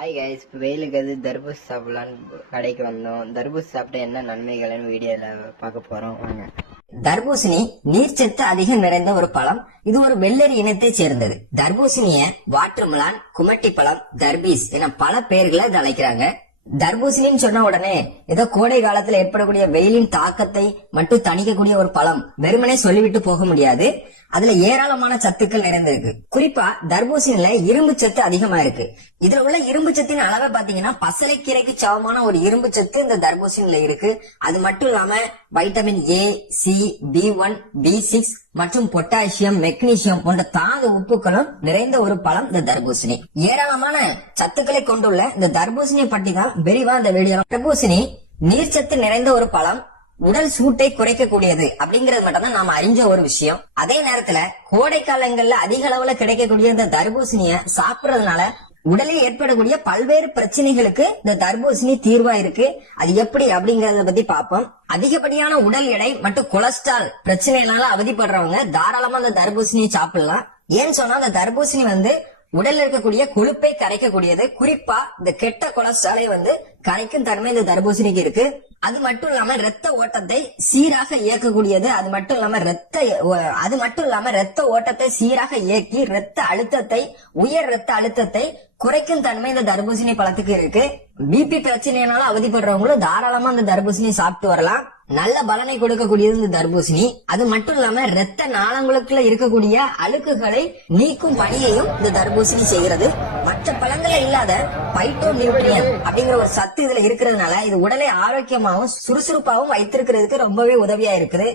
Hi guys, இப்போ வெயிலுக்கு அது தர்பூஸ் சாப்பிடலான்னு கடைக்கு வந்தோம். தர்பூஸ் சாப்பிட்ட என்ன நன்மைகள்னு வீடியோவில் பார்க்க போகிறோம் வாங்க. தர்பூசணி நீர்ச்சத்து அதிகம் நிறைந்த ஒரு பழம். இது ஒரு வெள்ளரி இனத்தை சேர்ந்தது. தர்பூசணிய வாட்டர்மெலான், குமட்டி பழம், தர்பீஸ் என பல பெயர்களை இது அழைக்கிறாங்க. தர்பூசணின்னு சொன்ன உடனே ஏதோ கோடை காலத்துல ஏற்படக்கூடிய வெயிலின் தாக்கத்தை மட்டும் தணிக்கக்கூடிய ஒரு பழம் வெறுமனே சொல்லிவிட்டு போக முடியாது. அதுல ஏராளமான சத்துக்கள் நிறைந்திருக்கு. குறிப்பா தர்பூசணியில இரும்பு சத்து அதிகமா இருக்கு. இதுல உள்ள இரும்பு சத்தின் அளவை பாத்தீங்கன்னா பசலைக்கீரைக்கு சமமான ஒரு இரும்பு சத்து இந்த தர்பூசணியில இருக்கு. அது மட்டும் இல்லாம vitamin A, C, B1, B6 மற்றும் பொட்டாசியம், மெக்னீசியம் போன்ற தாது உப்புக்களும் நிறைந்த ஒரு பழம் இந்த தர்பூசணி. ஏராளமான சத்துக்களை கொண்டுள்ள இந்த தர்பூசணியை பற்றி தான் விரிவா இந்த வீடியோ. தர்பூசணி நீர்ச்சத்து நிறைந்த ஒரு பழம், உடல் சூட்டை குறைக்கக்கூடியது அப்படிங்கறது மட்டும் தான் நாம அறிஞ்ச ஒரு விஷயம். அதே நேரத்துல கோடை காலங்கள்ல அதிக அளவுல கிடைக்கக்கூடிய இந்த தர்பூசணிய சாப்பிடுறதுனால உடலில் ஏற்படக்கூடிய பல்வேறு பிரச்சனைகளுக்கு இந்த தர்பூசணி தீர்வா இருக்கு. அது எப்படி அப்படிங்கறத பத்தி பார்ப்போம். அதிகப்படியான உடல் எடை மற்றும் கொலஸ்ட்ரால் பிரச்சனைனால அவதிப்படுறவங்க தாராளமா இந்த தர்பூசணியை சாப்பிடலாம். ஏன்னு சொன்னா இந்த தர்பூசணி உடல்ல இருக்கக்கூடிய கொழுப்பை கரைக்கக்கூடியது. குறிப்பா இந்த கெட்ட கொலஸ்ட்ராலை கரைக்கும் தன்மை இந்த தர்பூசணிக்கு இருக்கு. அது மட்டும் இல்லாம ரத்த ஓட்டத்தை சீராக இயக்கக்கூடியது. அது மட்டும் இல்லாம ரத்த ஓட்டத்தை சீராக இயக்கி உயர் ரத்த அழுத்தத்தை குறைக்கும் தன்மை இந்த தர்பூசணி பழத்துக்கு இருக்கு. பிபி பிரச்சனைனால அவதிப்படுறவங்களும் தாராளமா இந்த தர்பூசணி சாப்பிட்டு வரலாம். நல்ல பலனை கொடுக்கக்கூடியது இந்த தர்பூசணி. அது மட்டும் இல்லாம ரத்த நாளங்களுக்குள்ள இருக்கக்கூடிய அழுக்குகளை நீக்கும் பணியையும் இந்த தர்பூசணி செய்கிறது. மற்ற பழங்கள்ல இல்லாத பைட்டோ நியூட்ரியன் அப்படிங்கிற ஒரு சத்து இதுல இருக்கிறதுனால இது உடலை ஆரோக்கியமாகவும் சுறுசுறுப்பாகவும் வைத்திருக்கிறதுக்கு ரொம்பவே உதவியா இருக்குது.